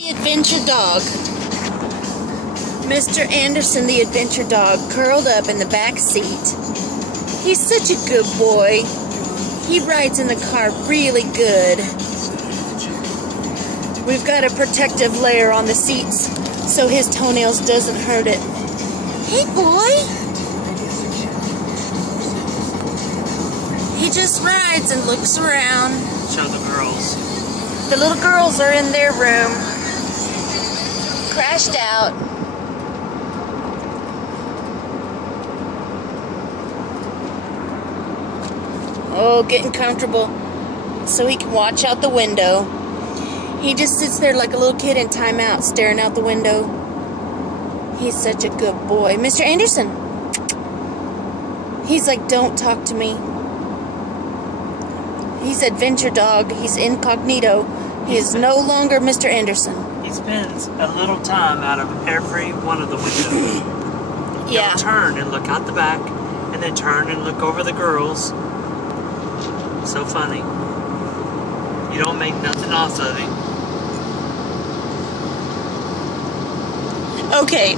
The adventure dog. Mr. Anderson, the adventure dog, curled up in the back seat. He's such a good boy. He rides in the car really good. We've got a protective layer on the seats so his toenails doesn't hurt it. Hey, boy. He just rides and looks around. Show the girls. The little girls are in their room. Crashed out. Oh, getting comfortable so he can watch out the window. He just sits there like a little kid in timeout, staring out the window. He's such a good boy. Mr. Anderson. He's like, don't talk to me. He's adventure dog. He's incognito. He is no longer Mr. Anderson. He spends a little time out of every one of the windows. Yeah. He'll turn and look out the back, and then turn and look over the girls. So funny. You don't make nothing off of him. Okay.